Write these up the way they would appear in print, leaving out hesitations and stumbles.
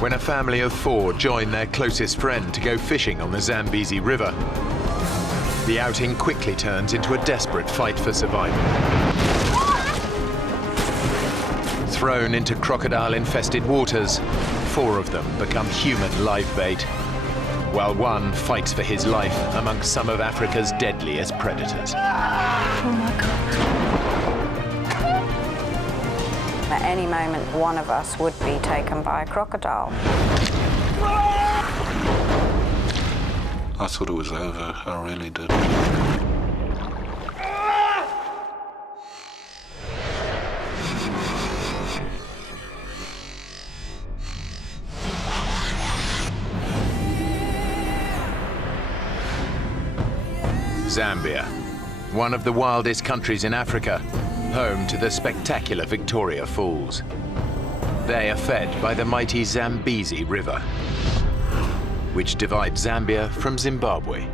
when a family of 4 join their closest friend to go fishing on the Zambezi River. The outing quickly turns into a desperate fight for survival. Thrown into crocodile-infested waters, 4 of them become human live bait, while one fights for his life amongst some of Africa's deadliest predators. Oh my God. At any moment, one of us would be taken by a crocodile. I thought it was over, I really did. Zambia, one of the wildest countries in Africa, home to the spectacular Victoria Falls. They are fed by the mighty Zambezi River, which divides Zambia from Zimbabwe.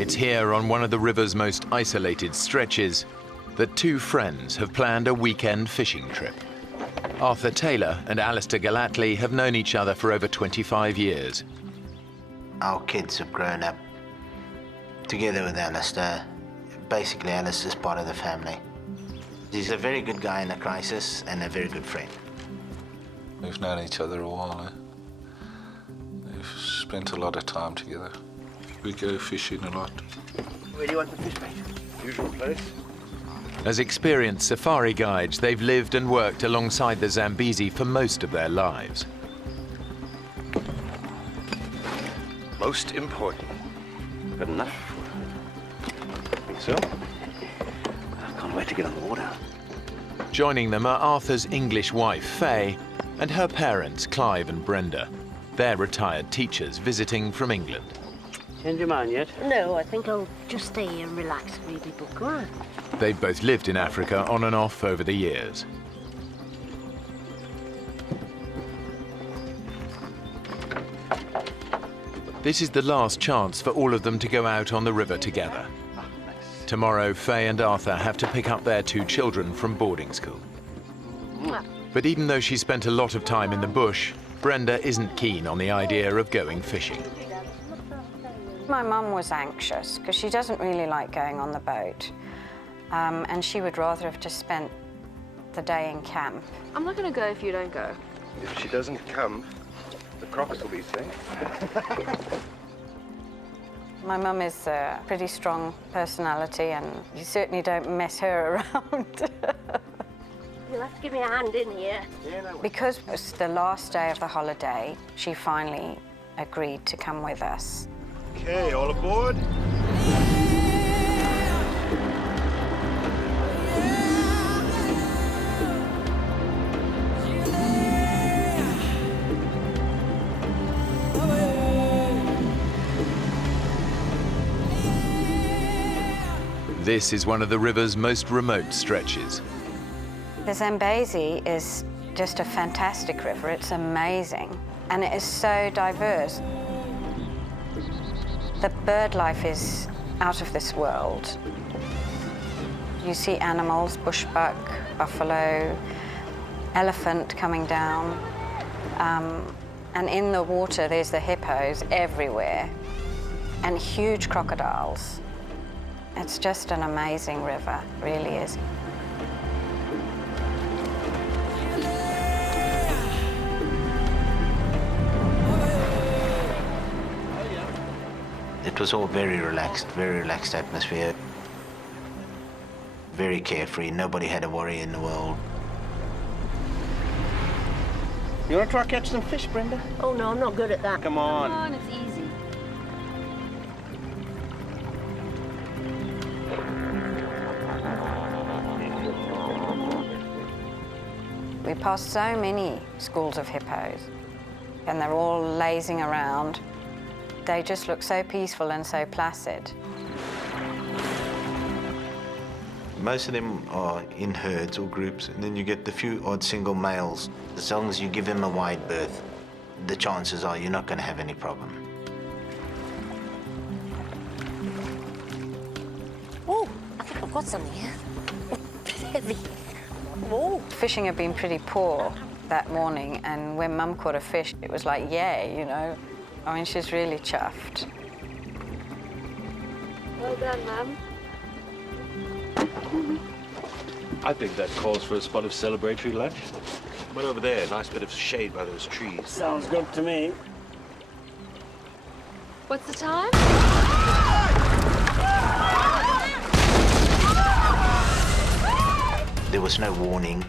It's here on one of the river's most isolated stretches that 2 friends have planned a weekend fishing trip. Arthur Taylor and Alistair Gallatley have known each other for over 25 years. Our kids have grown up together with Alistair. Basically, Alistair's part of the family. He's a very good guy in a crisis and a very good friend. We've known each other a while, We've spent a lot of time together. We go fishing a lot. Where do you want the fish bait? Usual place. As experienced safari guides, they've lived and worked alongside the Zambezi for most of their lives. Most important. Good enough. Think so? I can't wait to get on the water. Joining them are Arthur's English wife, Faye, and her parents, Clive and Brenda. They're retired teachers visiting from England. Change your mind yet? No, I think I'll just stay here and relax and read my book. Go on. They've both lived in Africa on and off over the years. This is the last chance for all of them to go out on the river together. Tomorrow, Faye and Arthur have to pick up their 2 children from boarding school. But even though she spent a lot of time in the bush, Brenda isn't keen on the idea of going fishing. My mum was anxious because she doesn't really like going on the boat. And she would rather have just spent the day in camp. I'm not going to go if you don't go. If she doesn't come, the crocs will be safe. My mum is a pretty strong personality, and you certainly don't mess her around. You'll have to give me a hand in here. Because it was the last day of the holiday, she finally agreed to come with us. Okay, all aboard. This is one of the river's most remote stretches. The Zambezi is just a fantastic river. It's amazing, and it is so diverse. The bird life is out of this world. You see animals, bushbuck, buffalo, elephant coming down, and in the water there's the hippos everywhere, and huge crocodiles. It's just an amazing river, really is. It was all very relaxed atmosphere. Very carefree, nobody had a worry in the world. You want to try catch some fish, Brenda? Oh, no, I'm not good at that. Come on. Come on, it's easy. We passed so many schools of hippos, and they're all lazing around. They just look so peaceful and so placid. Most of them are in herds or groups, and then you get the few odd single males. As long as you give them a wide berth, the chances are you're not going to have any problem. What's on here? It's heavy. Whoa. Fishing had been pretty poor that morning, and when Mum caught a fish, it was like, yay, you know. I mean, she's really chuffed. Well done, Mum. I think that calls for a spot of celebratory lunch. Right over there, nice bit of shade by those trees. Sounds good to me. What's the time? There was no warning.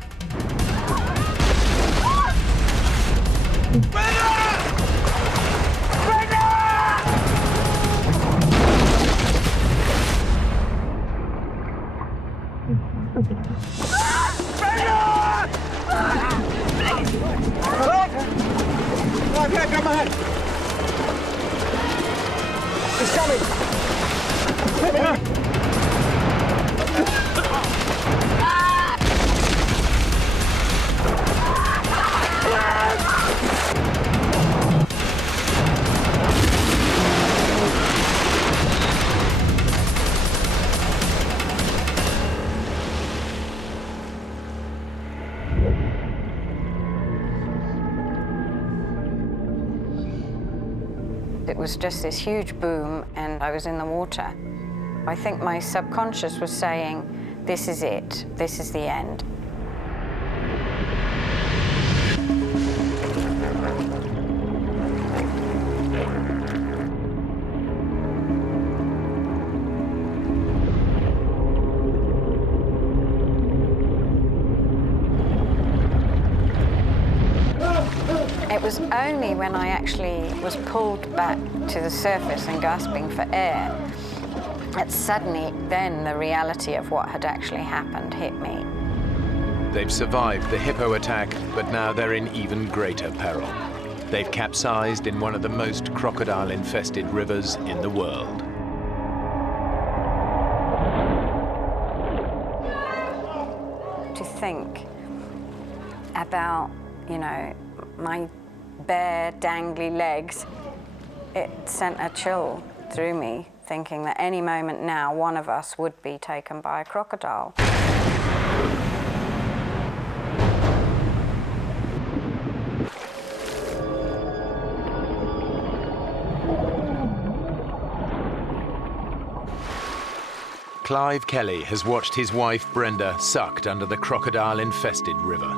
It was just this huge boom, and I was in the water. I think my subconscious was saying, this is it, this is the end. It was only when I actually was pulled back to the surface and gasping for air that suddenly then the reality of what had actually happened hit me. They've survived the hippo attack, but now they're in even greater peril. They've capsized in one of the most crocodile-infested rivers in the world. To think about, you know, my bare, dangly legs, it sent a chill through me, thinking that any moment now, one of us would be taken by a crocodile. Clive Kelly has watched his wife Brenda sucked under the crocodile-infested river.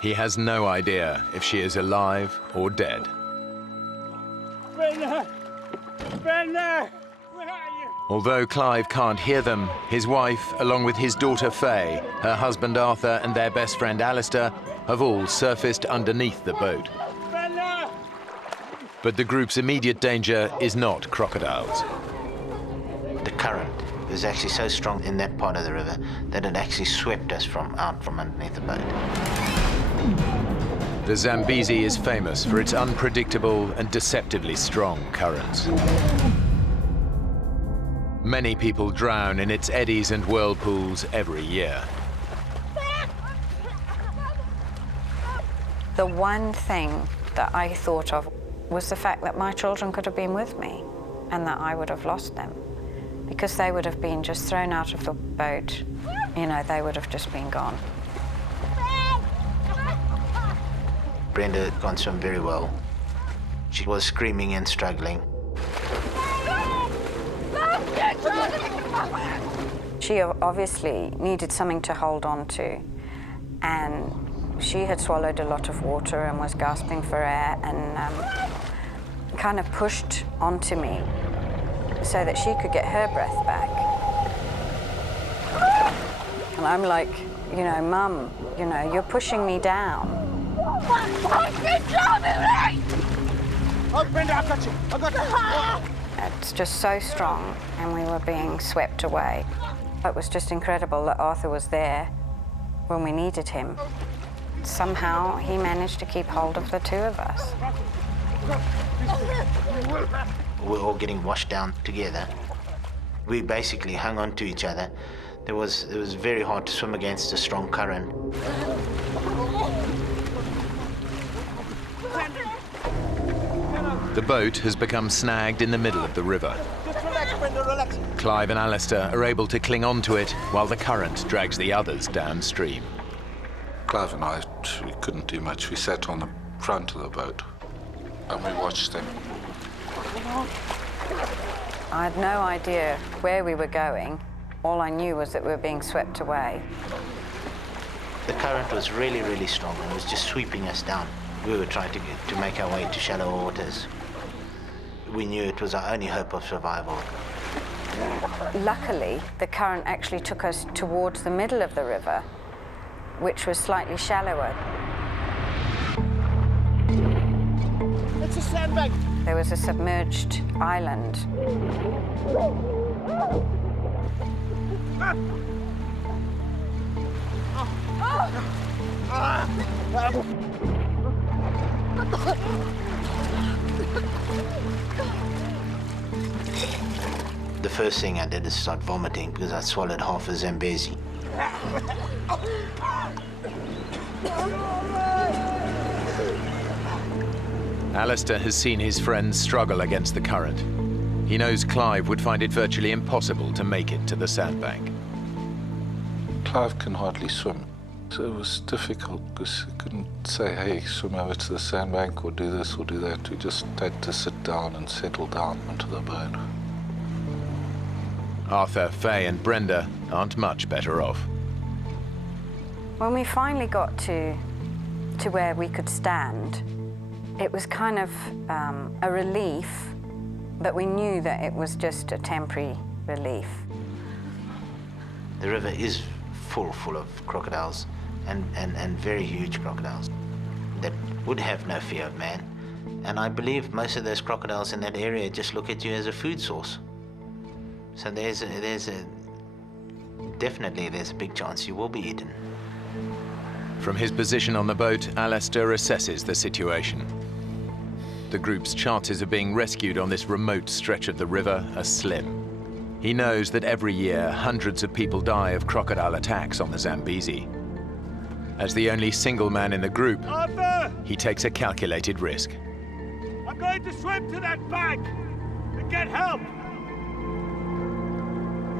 He has no idea if she is alive or dead. Brenda! Brenda! Where are you? Although Clive can't hear them, his wife, along with his daughter Faye, her husband Arthur and their best friend Alistair, have all surfaced underneath the boat. Brenda! But the group's immediate danger is not crocodiles. The current was actually so strong in that part of the river that it actually swept us out from underneath the boat. The Zambezi is famous for its unpredictable and deceptively strong currents. Many people drown in its eddies and whirlpools every year. The one thing that I thought of was the fact that my children could have been with me and that I would have lost them because they would have been just thrown out of the boat. You know, they would have just been gone. Brenda had gone swim very well. She was screaming and struggling. She obviously needed something to hold on to, and she had swallowed a lot of water and was gasping for air and kind of pushed onto me so that she could get her breath back. And I'm like, you know, Mum, you know, you're pushing me down. Oh, Brenda, I got you. I got you. It's just so strong, and we were being swept away. It was just incredible that Arthur was there when we needed him. Somehow, he managed to keep hold of the two of us. We're all getting washed down together. We basically hung on to each other. It was very hard to swim against a strong current. The boat has become snagged in the middle of the river. Just relax, Brenda, relax. Clive and Alistair are able to cling on to it while the current drags the others downstream. Clive and I, we couldn't do much. We sat on the front of the boat and we watched them. I had no idea where we were going. All I knew was that we were being swept away. The current was really, really strong and was just sweeping us down. We were trying to make our way to shallow waters. We knew it was our only hope of survival. Luckily, the current actually took us towards the middle of the river, which was slightly shallower. It's a sandbank. There was a submerged island. The first thing I did is start vomiting because I swallowed half a Zambezi. Alistair has seen his friends struggle against the current. He knows Clive would find it virtually impossible to make it to the sandbank. Clive can hardly swim, so it was difficult because he couldn't say, hey, swim over to the sandbank or do this or do that. We just had to sit down and settle down onto the boat. Arthur, Faye and Brenda aren't much better off. When we finally got to where we could stand, it was kind of a relief, but we knew that it was just a temporary relief. The river is full of crocodiles and very huge crocodiles that would have no fear of man. And I believe most of those crocodiles in that area just look at you as a food source. So definitely there's a big chance you will be eaten. From his position on the boat, Alistair assesses the situation. The group's chances of being rescued on this remote stretch of the river are slim. He knows that every year hundreds of people die of crocodile attacks on the Zambezi. As the only single man in the group, Arthur! he takes a calculated risk. I'm going to swim to that bank and get help.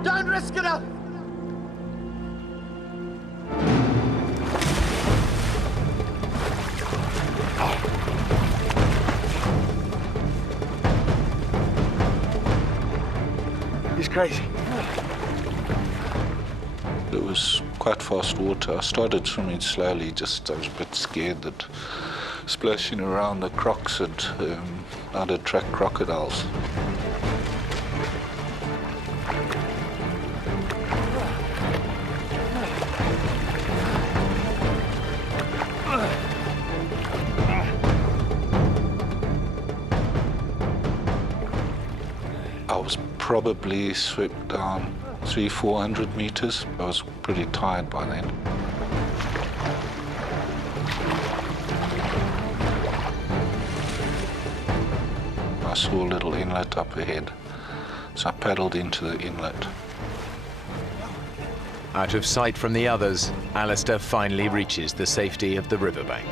Don't risk it up. He's crazy. It was quite fast water. I started swimming slowly, I was a bit scared that splashing around the crocs I'd attract crocodiles. I was probably swept down 300-400 meters. I was pretty tired by then. I saw a little inlet up ahead, so I paddled into the inlet. Out of sight from the others, Alistair finally reaches the safety of the riverbank.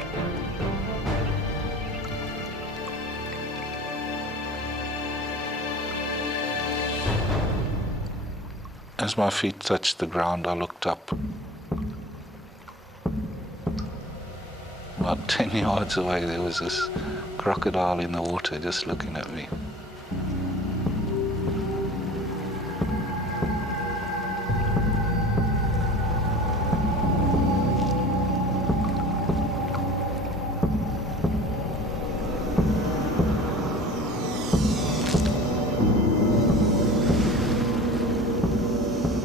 As my feet touched the ground, I looked up. About 10 yards away, there was this crocodile in the water just looking at me.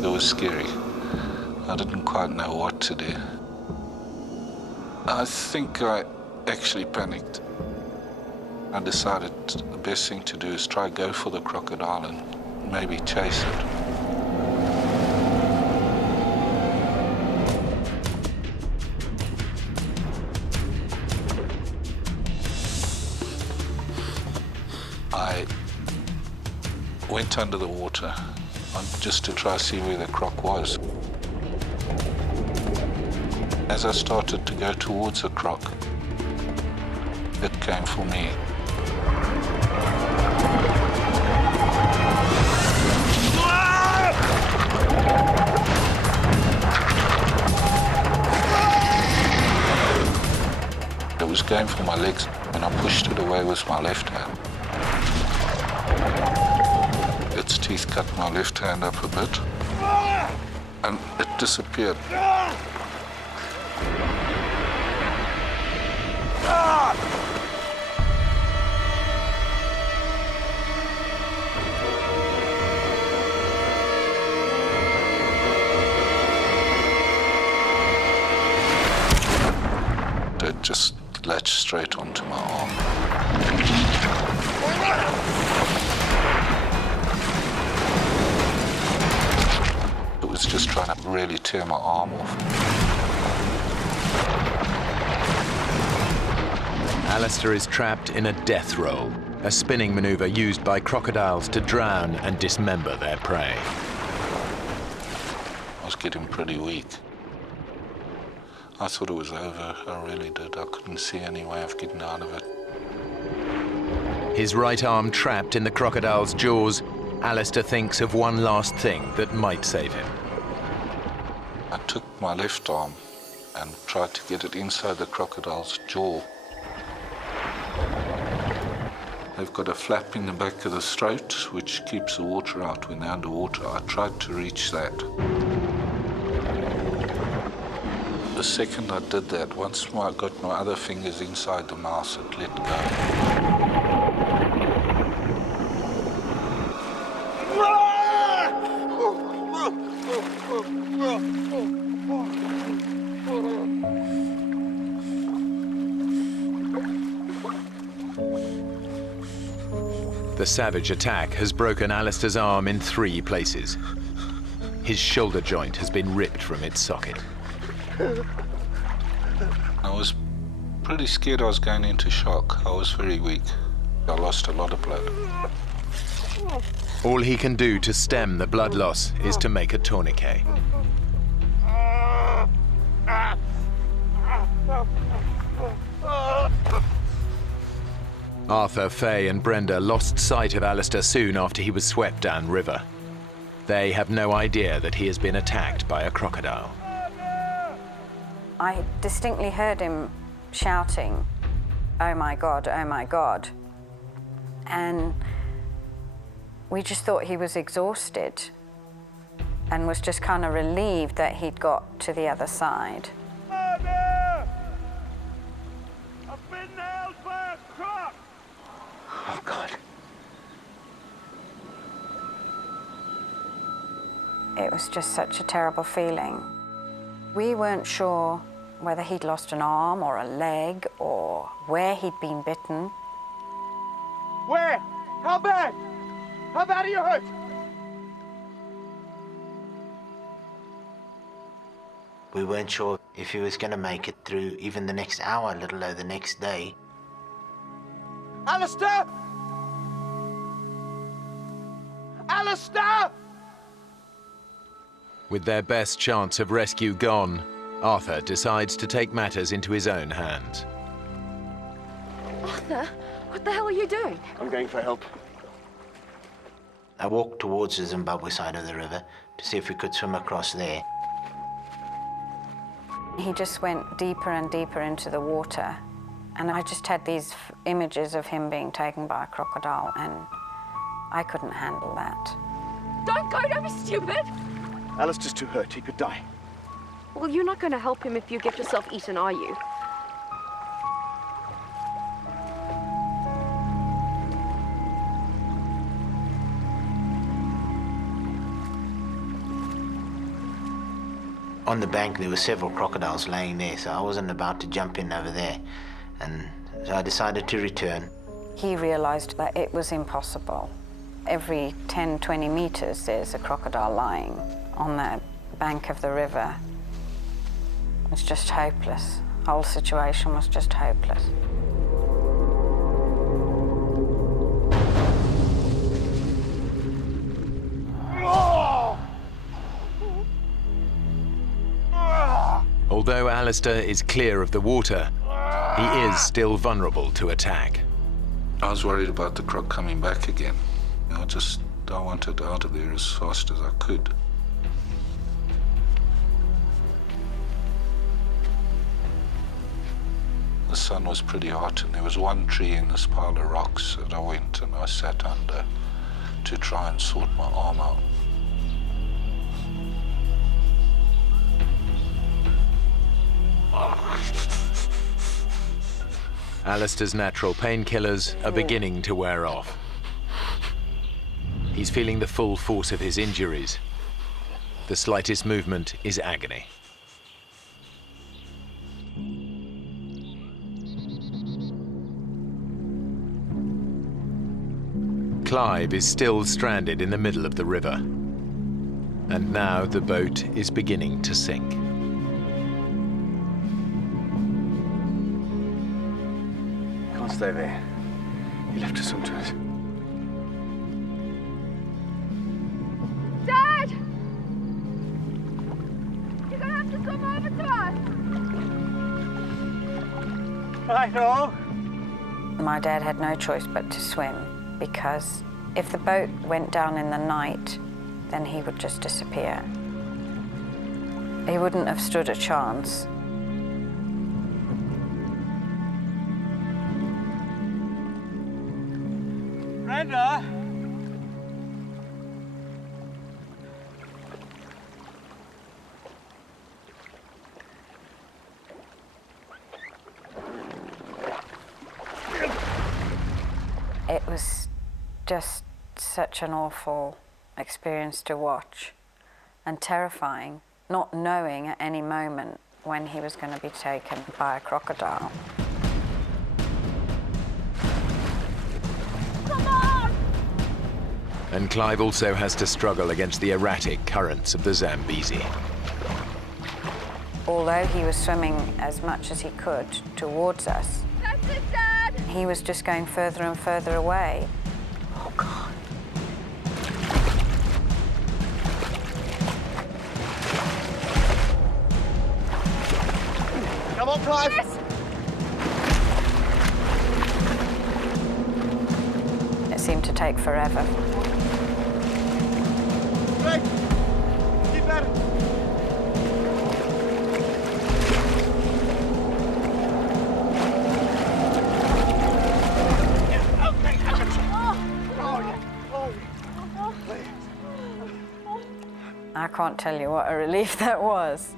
It was scary. I didn't quite know what to do. I think I actually panicked. I decided the best thing to do is try go for the crocodile and maybe chase it. I went under the water just to try to see where the croc was. As I started to go towards the croc, it came for me. It was going for my legs, and I pushed it away with my left hand. Its teeth cut my left hand up a bit, and it disappeared. It just latched straight onto my arm. It was just trying to really tear my arm off. Alistair is trapped in a death roll, a spinning maneuver used by crocodiles to drown and dismember their prey. I was getting pretty weak. I thought it was over, I really did. I couldn't see any way of getting out of it. His right arm trapped in the crocodile's jaws, Alistair thinks of one last thing that might save him. I took my left arm and tried to get it inside the crocodile's jaw. They've got a flap in the back of the throat which keeps the water out when they're underwater. I tried to reach that. The second I did that, once I got my other fingers inside the mouth, it let go. The savage attack has broken Alistair's arm in 3 places. His shoulder joint has been ripped from its socket. I was pretty scared I was going into shock. I was very weak. I lost a lot of blood. All he can do to stem the blood loss is to make a tourniquet. Arthur, Faye and Brenda lost sight of Alistair soon after he was swept downriver. They have no idea that he has been attacked by a crocodile. I distinctly heard him shouting, "Oh my God, oh my God." And we just thought he was exhausted and was just kind of relieved that he'd got to the other side. I've been nailed by a croc! Oh, God. It was just such a terrible feeling. We weren't sure whether he'd lost an arm or a leg or where he'd been bitten. Where? How bad? How bad are you hurt? We weren't sure if he was going to make it through even the next hour, let alone the next day. Alistair! Alistair! With their best chance of rescue gone, Arthur decides to take matters into his own hands. Arthur, what the hell are you doing? I'm going for help. I walked towards the Zimbabwe side of the river to see if we could swim across there. He just went deeper and deeper into the water, and I just had these images of him being taken by a crocodile, and I couldn't handle that. Don't go, don't be stupid! Alistair's too hurt. He could die. Well, you're not going to help him if you get yourself eaten, are you? On the bank, there were several crocodiles laying there, so I wasn't about to jump in over there. And so I decided to return. He realized that it was impossible. Every 10, 20 meters, there's a crocodile lying on the bank of the river. It's just hopeless. The whole situation was just hopeless. Although Alistair is clear of the water, he is still vulnerable to attack. I was worried about the croc coming back again. I wanted out of there as fast as I could. The sun was pretty hot, and there was one tree in this pile of rocks that I went and I sat under to try and sort my arm out. Alistair's natural painkillers are beginning to wear off. He's feeling the full force of his injuries. The slightest movement is agony. Clive is still stranded in the middle of the river. And now the boat is beginning to sink. Can't stay there. He left us onto it. Dad! You're gonna have to swim over to us. I know. My dad had no choice but to swim, because if the boat went down in the night, then he would just disappear. He wouldn't have stood a chance. Brenda! It was just such an awful experience to watch, and terrifying, not knowing at any moment when he was going to be taken by a crocodile. Come on! And Clive also has to struggle against the erratic currents of the Zambezi. Although he was swimming as much as he could towards us, That's it, Dad! he was just going further and further away. Oh, God. Come on, Clive! Yes! It seemed to take forever. Great! Keep at it! I can't tell you what a relief that was,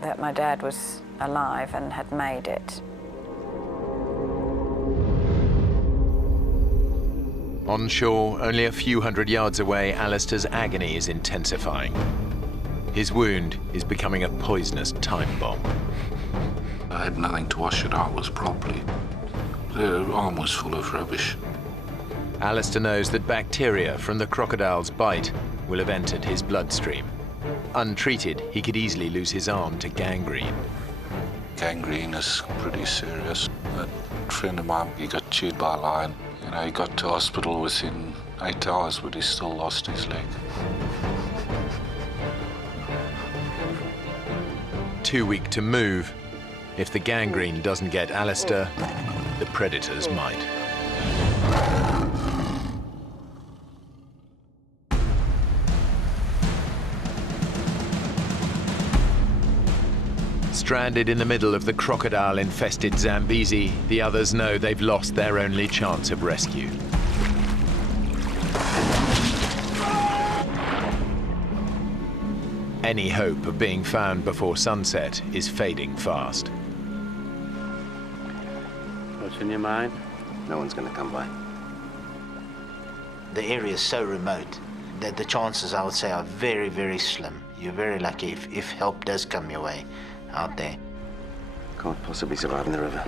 that my dad was alive and had made it. On shore, only a few hundred yards away, Alistair's agony is intensifying. His wound is becoming a poisonous time bomb. I had nothing to wash it out with properly. The arm was full of rubbish. Alistair knows that bacteria from the crocodile's bite will have entered his bloodstream. Untreated, he could easily lose his arm to gangrene. Gangrene is pretty serious. A friend of mine, he got chewed by a lion. He got to hospital within 8 hours, but he still lost his leg. Too weak to move. If the gangrene doesn't get Alistair, the predators might. Stranded in the middle of the crocodile-infested Zambezi, the others know they've lost their only chance of rescue. Any hope of being found before sunset is fading fast. What's in your mind? No one's gonna come by. The area is so remote that the chances, I would say, are very, very slim. You're very lucky if help does come your way out there. Can't possibly survive in the river.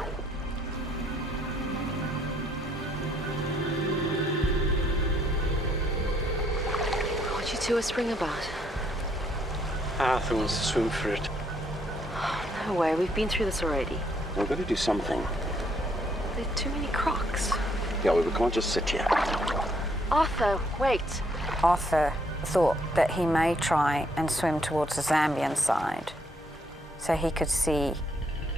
What you two whispering about? Arthur wants to swim for it. No way, we've been through this already. We've got to do something. There are too many crocs. Yeah, we can't just sit here. Arthur, wait. Arthur thought that he may try and swim towards the Zambian side, so he could see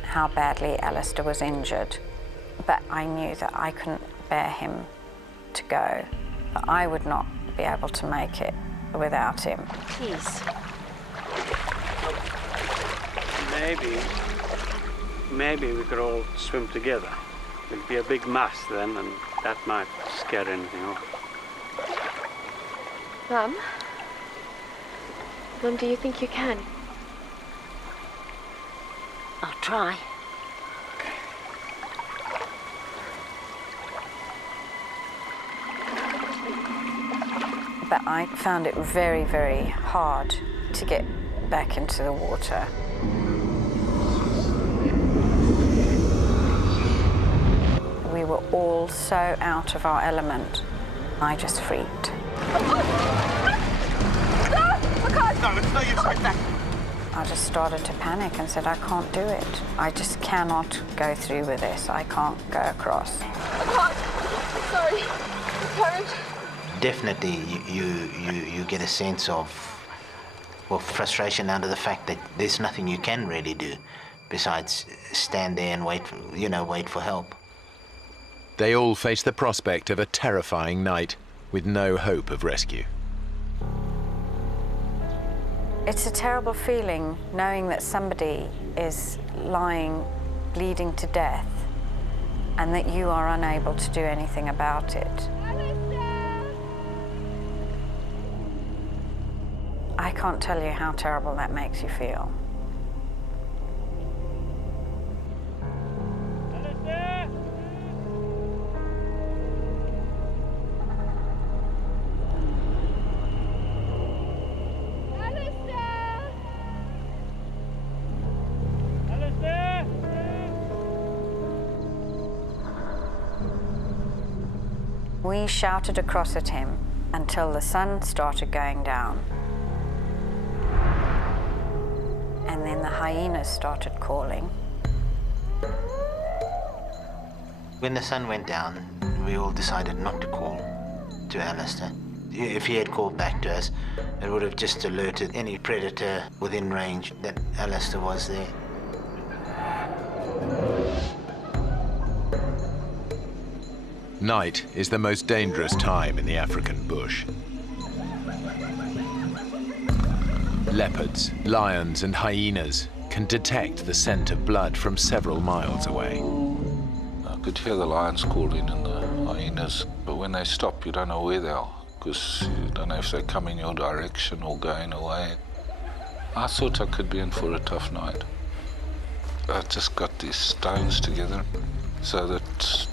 how badly Alistair was injured. But I knew that I couldn't bear him to go, that I would not be able to make it without him. Please. Maybe we could all swim together. There'd be a big mass then, and that might scare anything off. Mum? Mum, do you think you can? I'll try. But I found it very, very hard to get back into the water. We were all so out of our element. I just freaked. No, it's no use like that. I just started to panic and said, I can't do it. I just cannot go through with this. I can't go across. Sorry. Current. Definitely you get a sense of, well, frustration out of the fact that there's nothing you can really do besides stand there and wait for help. They all face the prospect of a terrifying night with no hope of rescue. It's a terrible feeling knowing that somebody is lying, bleeding to death, and that you are unable to do anything about it. I can't tell you how terrible that makes you feel. We shouted across at him until the sun started going down. And then the hyenas started calling. When the sun went down, we all decided not to call to Alistair. If he had called back to us, it would have just alerted any predator within range that Alistair was there. Night is the most dangerous time in the African bush. Leopards, lions, and hyenas can detect the scent of blood from several miles away. I could hear the lions calling and the hyenas, but when they stop, you don't know where they are, because you don't know if they're coming your direction or going away. I thought I could be in for a tough night. I just got these stones together so that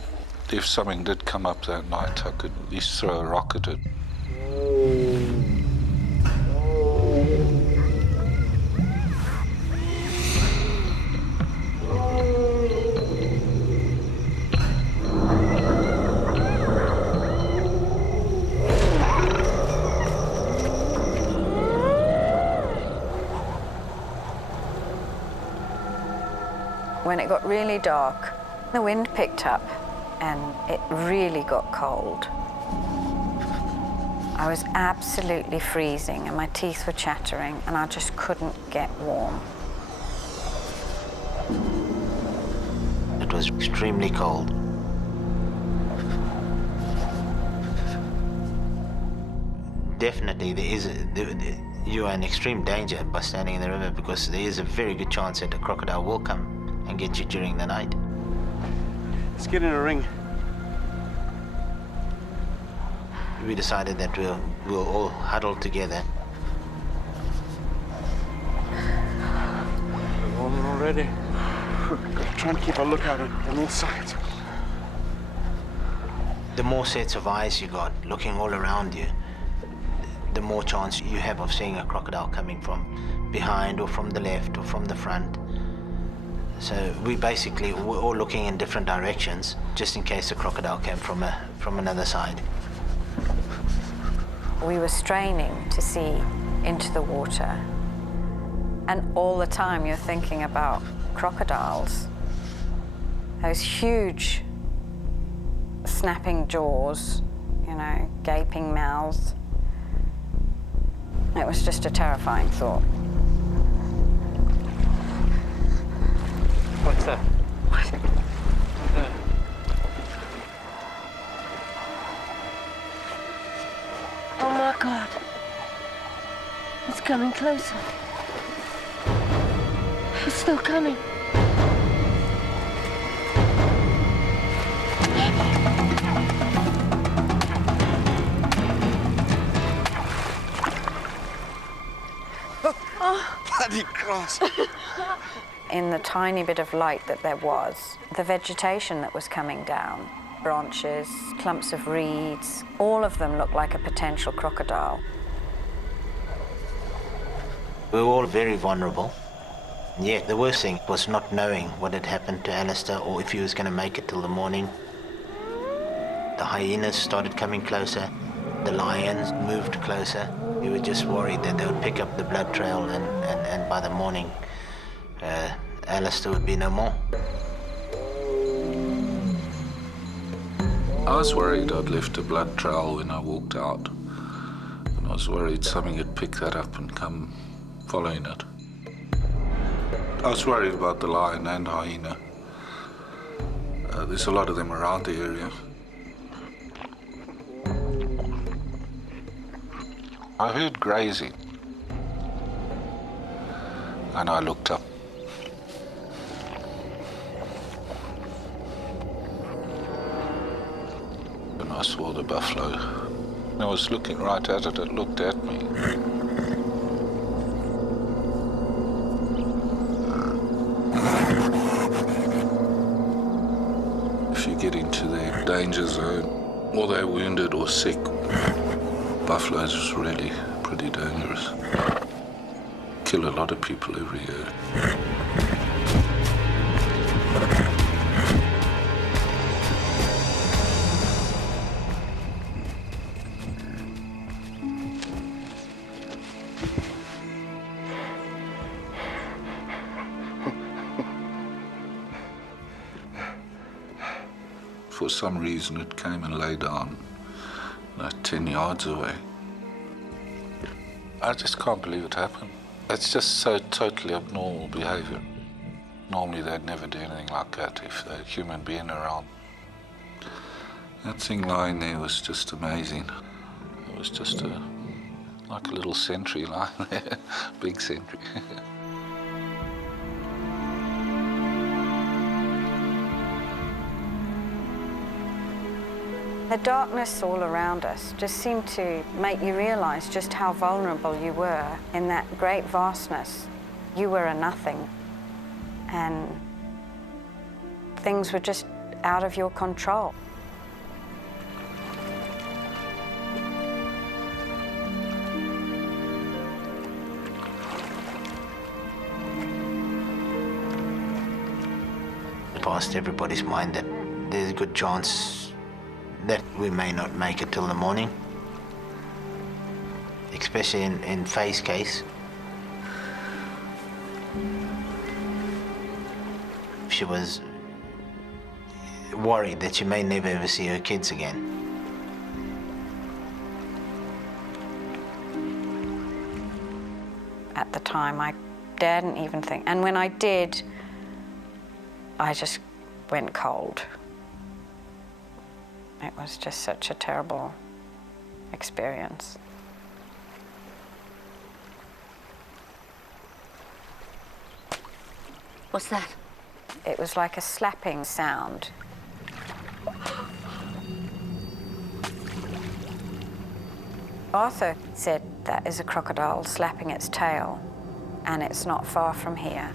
if something did come up that night, I could at least throw a rock at it. When it got really dark, the wind picked up and it really got cold. I was absolutely freezing and my teeth were chattering and I just couldn't get warm. It was extremely cold. Definitely you are in extreme danger by standing in the river, because there is a very good chance that a crocodile will come and get you during the night. Let's get in a ring. We decided that we'll all huddle together. We're rolling already. Try and keep a lookout on all sides. The more sets of eyes you got looking all around you, the more chance you have of seeing a crocodile coming from behind or from the left or from the front. So we're all looking in different directions, just in case the crocodile came from another side. We were straining to see into the water. And all the time you're thinking about crocodiles. Those huge snapping jaws, gaping mouths. It was just a terrifying thought. What's that? coming closer. It's still coming. Bloody cross. In the tiny bit of light that there was, the vegetation that was coming down, branches, clumps of reeds, all of them looked like a potential crocodile. We were all very vulnerable. Yet the worst thing was not knowing what had happened to Alistair or if he was going to make it till the morning. The hyenas started coming closer. The lions moved closer. We were just worried that they would pick up the blood trail and by the morning, Alistair would be no more. I was worried I'd left a blood trail when I walked out. And I was worried something had picked that up and come following it. I was worried about the lion and hyena. There's a lot of them around the area. I heard grazing, and I looked up. And I saw the buffalo. I was looking right at it, it looked at me. If you get into their danger zone, or they're wounded or sick, buffaloes is really pretty dangerous. Kill a lot of people every year. For some reason it came and lay down 10 yards away. I just can't believe it happened. It's just so totally abnormal behavior. Normally they'd never do anything like that if there was a human being around. That thing lying there was just amazing. It was just like a little sentry lying there, big sentry. The darkness all around us just seemed to make you realize just how vulnerable you were in that great vastness. You were a nothing, and things were just out of your control. It passed everybody's mind that there's a good chance that we may not make it till the morning, especially in Faye's case. She was worried that she may never ever see her kids again. At the time, I daredn't even think, and when I did, I just went cold. It was just such a terrible experience. What's that? It was like a slapping sound. Arthur said that is a crocodile slapping its tail, and it's not far from here.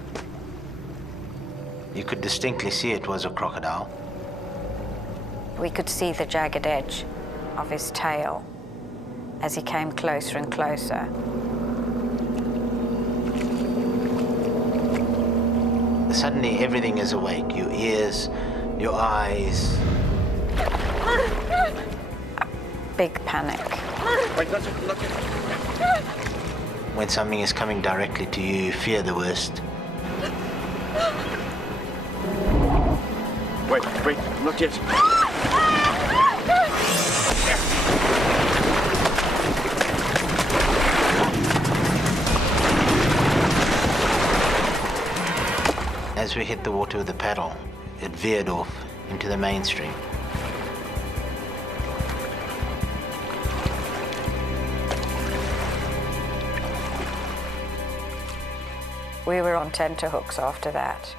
You could distinctly see it was a crocodile. We could see the jagged edge of his tail as he came closer and closer. Suddenly everything is awake. Your ears, your eyes. A big panic. Wait, not yet. When something is coming directly to you, you fear the worst. Wait, not yet. As we hit the water with the paddle, it veered off into the mainstream. We were on tenterhooks after that,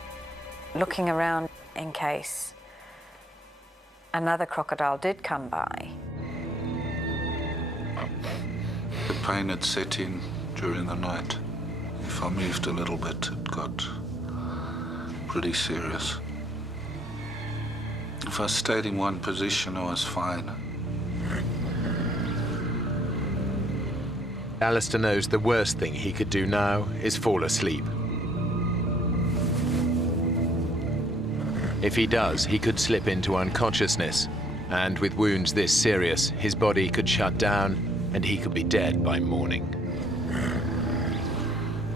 looking around in case another crocodile did come by. The pain had set in during the night. If I moved a little bit, it got pretty serious. If I stayed in one position, I was fine. Alistair knows the worst thing he could do now is fall asleep. If he does, he could slip into unconsciousness, and with wounds this serious, his body could shut down and he could be dead by morning.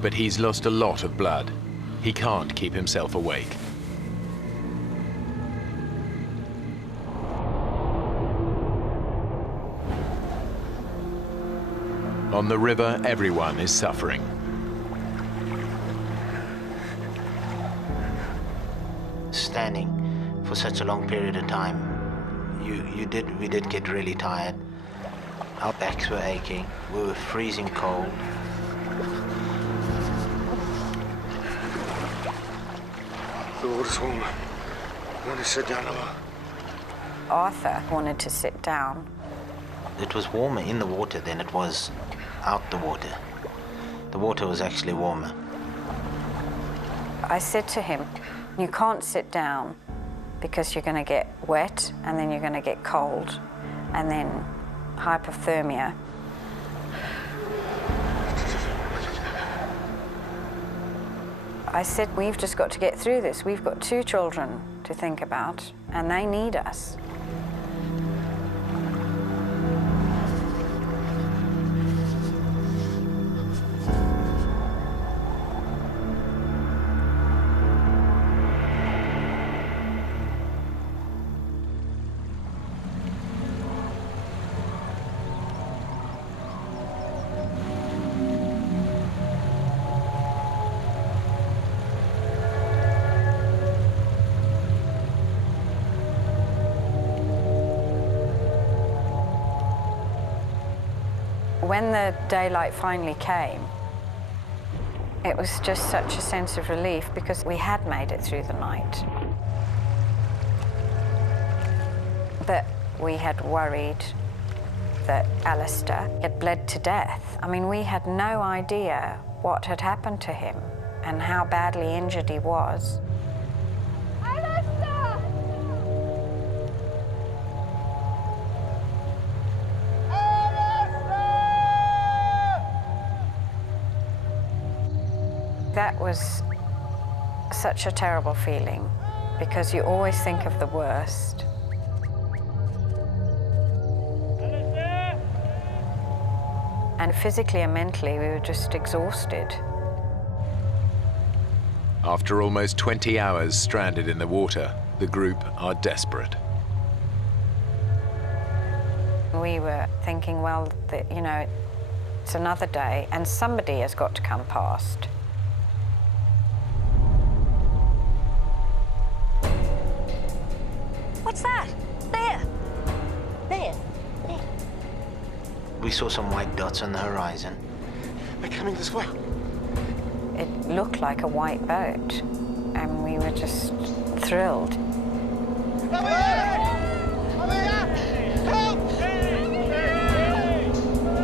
But he's lost a lot of blood. He can't keep himself awake. On the river, everyone is suffering. Standing for such a long period of time, we did get really tired. Our backs were aching. We were freezing cold. The water's warm. I want to sit down a while. Arthur wanted to sit down. It was warmer in the water than it was out the water. The water was actually warmer. I said to him, you can't sit down because you're going to get wet and then you're going to get cold and then hypothermia. I said, we've just got to get through this. We've got 2 children to think about and they need us. When the daylight finally came, it was just such a sense of relief because we had made it through the night. But we had worried that Alistair had bled to death. I mean, we had no idea what had happened to him and how badly injured he was. That was such a terrible feeling because you always think of the worst. And physically and mentally, we were just exhausted. After almost 20 hours stranded in the water, the group are desperate. We were thinking, well, you know, it's another day and somebody has got to come past. What's that? There. There. There. We saw some white dots on the horizon. They're coming this way. It looked like a white boat, and we were just thrilled. Over here! Over here! Help!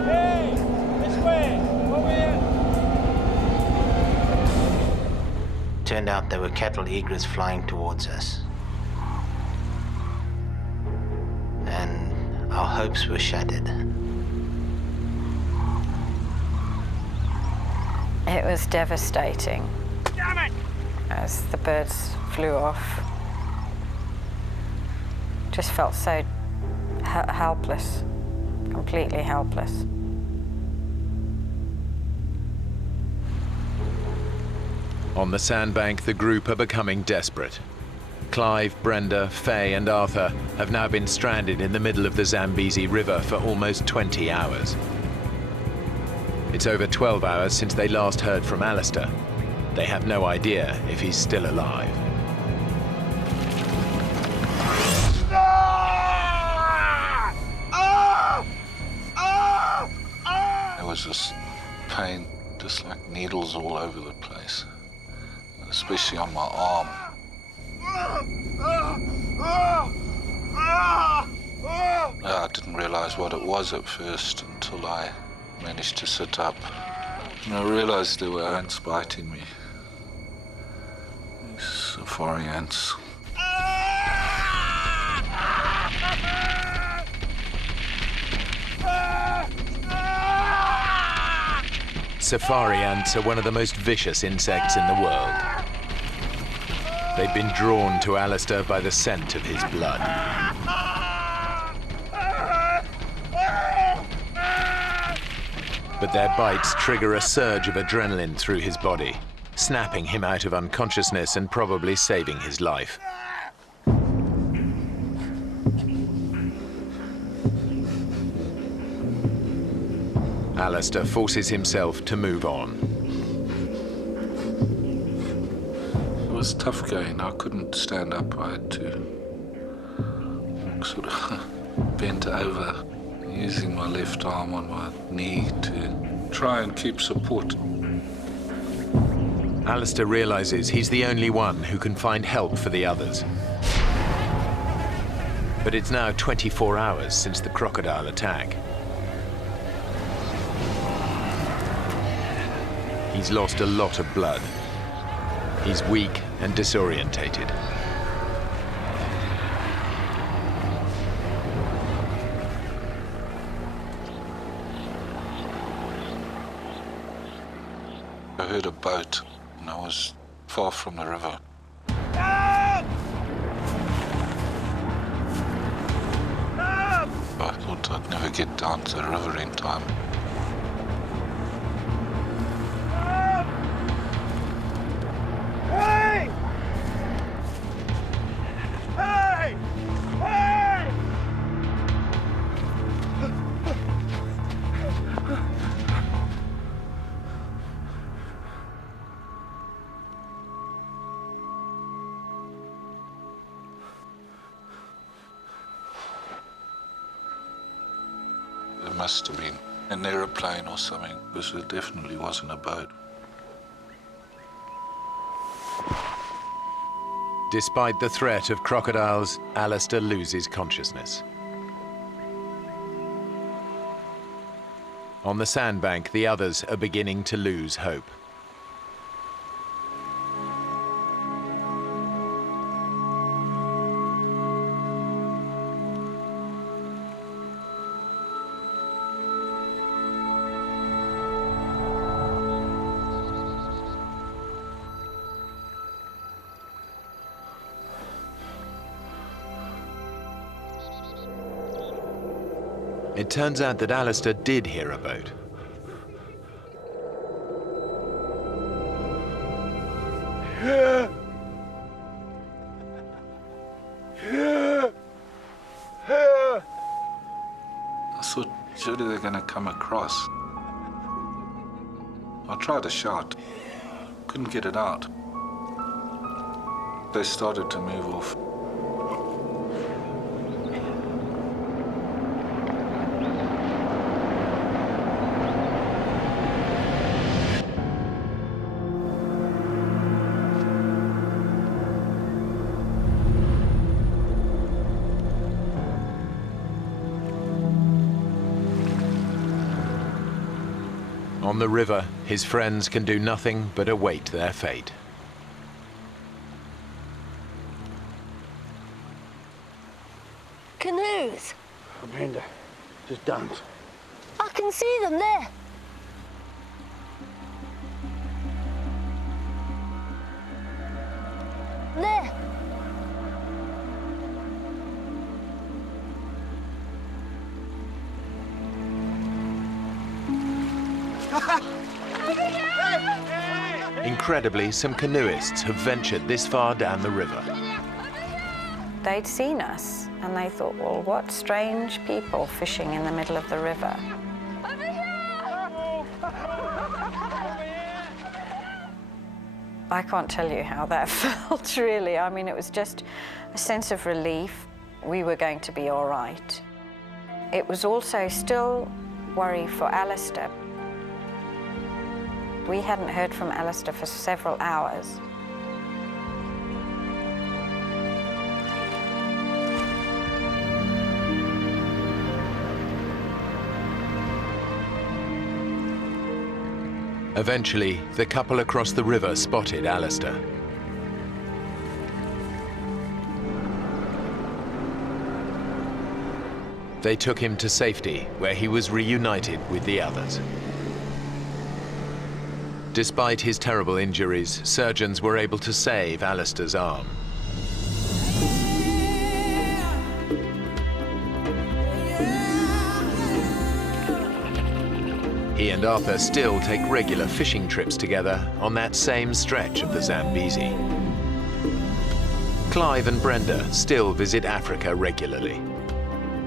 Hey! This way! Over here! Turned out there were cattle egrets flying towards us. And our hopes were shattered. It was devastating. Damn it! As the birds flew off. Just felt so helpless, completely helpless. On the sandbank, the group are becoming desperate. Clive, Brenda, Faye and Arthur have now been stranded in the middle of the Zambezi River for almost 20 hours. It's over 12 hours since they last heard from Alistair. They have no idea if he's still alive. There was this pain, just like needles all over the place. especially on my arm. I didn't realize what it was at first until I managed to sit up. And I realized there were ants biting me. These safari ants. Safari ants are one of the most vicious insects in the world. They've been drawn to Alistair by the scent of his blood. But their bites trigger a surge of adrenaline through his body, snapping him out of unconsciousness and probably saving his life. Alistair forces himself to move on. It was tough going. I couldn't stand up. I had to walk sort of bent over, using my left arm on my knee to try and keep support. Alistair realizes he's the only one who can find help for the others. But it's now 24 hours since the crocodile attack. He's lost a lot of blood. He's weak and disorientated. I heard a boat, and I was far from the river. I thought I'd never get down to the river in time. Hey! Hey! Hey! There must have been an aeroplane or something, because it definitely wasn't a boat. Despite the threat of crocodiles, Alistair loses consciousness. On the sandbank, the others are beginning to lose hope. It turns out that Alistair did hear a boat. I thought, surely they're going to come across. I tried to shout, couldn't get it out. They started to move off. On the river, his friends can do nothing but await their fate. Canoes. Amanda, just dance. I can see them there. There. Incredibly, some canoeists have ventured this far down the river. They'd seen us and they thought, well, what strange people fishing in the middle of the river. I can't tell you how that felt, really. I mean, it was just a sense of relief. We were going to be all right. It was also still worry for Alistair. We hadn't heard from Alistair for several hours. Eventually, the couple across the river spotted Alistair. They took him to safety, where he was reunited with the others. Despite his terrible injuries, surgeons were able to save Alistair's arm. He and Arthur still take regular fishing trips together on that same stretch of the Zambezi. Clive and Brenda still visit Africa regularly.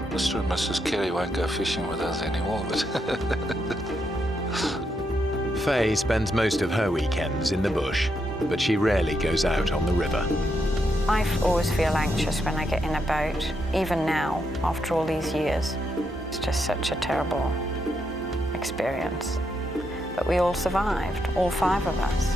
Mr. and Mrs. Kerry won't go fishing with us anymore, but Faye spends most of her weekends in the bush, but she rarely goes out on the river. I always feel anxious when I get in a boat, even now, after all these years. It's just such a terrible experience. But we all survived, all 5 of us.